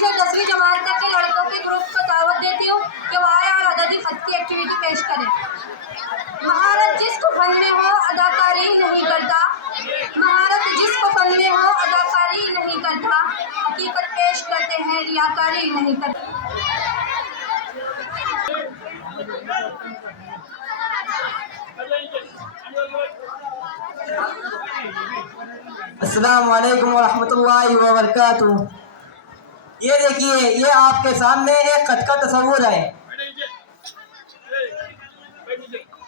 से 10वीं जमात तक के लड़कों के ग्रुप को दावत देती हूँ कि वो आए और अददी खत की एक्टिविटी पेश करें। महारत जिसको फन में हो अदाकारी नहीं करता, महारत जिसको फन में हो अदाकारी नहीं करता, हकीकत पेश करते हैं रियाकारी नहीं करता। अस्सलाम वालेकुम वरहमतुल्लाहि वबरकातुह। ये देखिए, ये आपके सामने एक खत का तस्वुर है।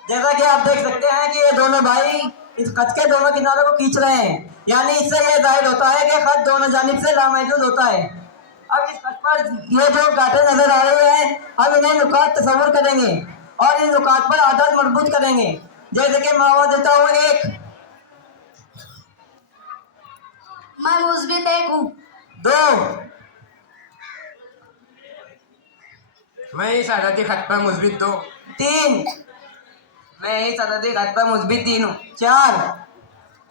जैसा कि आप देख सकते हैं कि ये दोनों भाई इस खत के दोनों किनारों को खींच रहे हैं, यानी इससे ये जाहिर होता है कि खत दोनों जानिब से लामहदूद होता है। अब इस खत पर ये जो गांठें नजर आ रहे हैं, हम इन्हें नुकात तस्वुर करेंगे और इन नुकात पर आदत मरबूत करेंगे। जैसे कि मैं आवाज देता हूँ, एक, मैं मुस्बित एक हूँ। 2, मैं इस अददी खत पर मुस्बित 2। 3, मैं इस अददी खत पर मुस्बित 3 हूँ। 4,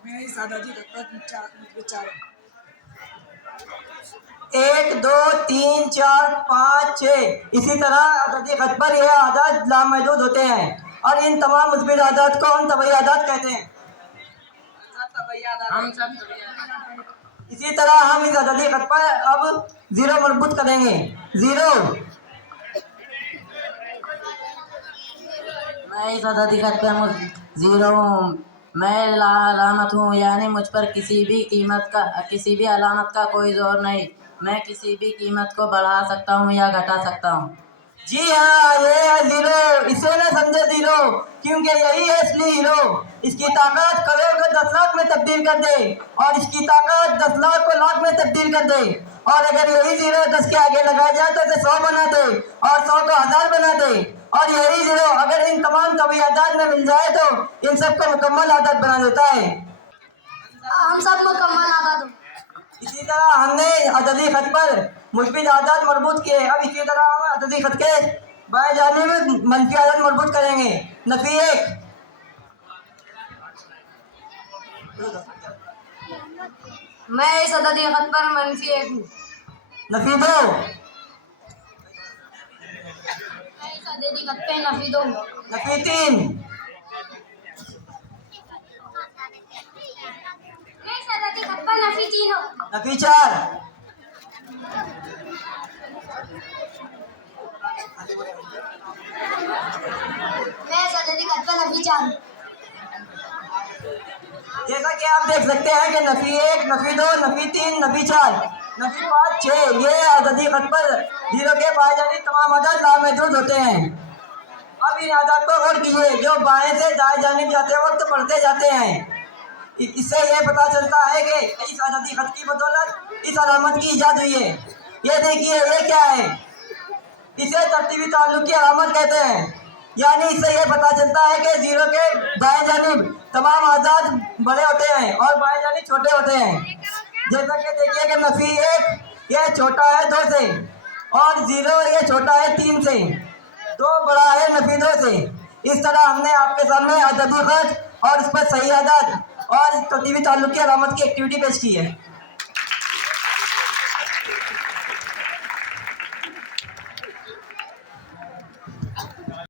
मैं इस अददी खत पर मुस्बित 4 हूँ। 1, 2, 3, 4, 5, 6 इसी तरह अददी खत पर यह आदात लामहदूद होते हैं और इन तमाम मुस्बित आदात को हम तबई आदात कहते हैं। हम सब इसी तरह हम इस अददी खत पर अब 0 मरबूत करेंगे। 0, मैं इस अददी खत पर 0 हूँ। मैं लालामत हूँ, यानी मुझ पर किसी भी अलामत का कोई जोर नहीं। मैं किसी भी कीमत को बढ़ा सकता हूँ या घटा सकता हूँ। जी हाँ, ये है 0। इसे न समझे 0, क्योंकि यही है असली हीरो। इसकी ताकत करोड़ को 10 लाख में तब्दील कर दे और इसकी ताकत 10 लाख को लाख में तब्दील कर दे। और अगर यही 0 10 के आगे लगाया जाए तो इसे 100 बना दे और 100 को 1000 बना दे। और यही 0 अगर इन तमाम तबई आदात में मिल जाए तो इन सबको मुकम्मल आदत बना देता है। हम सब मुकम्मल आदत। इसी तरह हमने अददी खत पर मुस्बित आदात मरबूत किए। अब इसी तरह हम अददी खत के बाएं जानिब मनफी आदात मरबूत करेंगे। नफी 1, मैं इस अददी खत पर मनफी 1 हूँ। नफी 2, मैं इस अददी खत पे नफी 2 हूँ। नफी 3, मैं इस अददी खत पर नफी 3 हूँ। नफी 4, मैं इस अददी खत पर नफी 4 हूँ। जैसा कि आप देख सकते हैं कि नफी 1, नफी 2, नफी 3, नफी 4, नफी 5, 6 ये अददी खत पर 0 के बाएं जानिब तमाम आदात लामहदूद होते हैं। अब इन आदात को गौर कीजिए, जो बाएं से दाएं जानिब जाते वक्त बढ़ते जाते हैं। इससे यह पता चलता है कि इस अददी खत की बदौलत इस अलामत की ईजाद हुई है। ये देखिए, ये क्या है? इसे तरतीबी ताल्लुक की अलामत कहते हैं। यानी इससे यह पता चलता है कि 0 के दाएं जानिब तमाम आदात बड़े होते हैं और बाएं जानिब छोटे होते हैं। जैसा कि देखिए कि नफी 1 यह छोटा है 2 से और 0 यह छोटा है 3 से, 2 बड़ा है नफी 2 से। इस तरह हमने आपके सामने अददी खत और इस पर सही आदात और तरतीबी ताल्लुक की अलामत की एक्टिविटी पेश की है।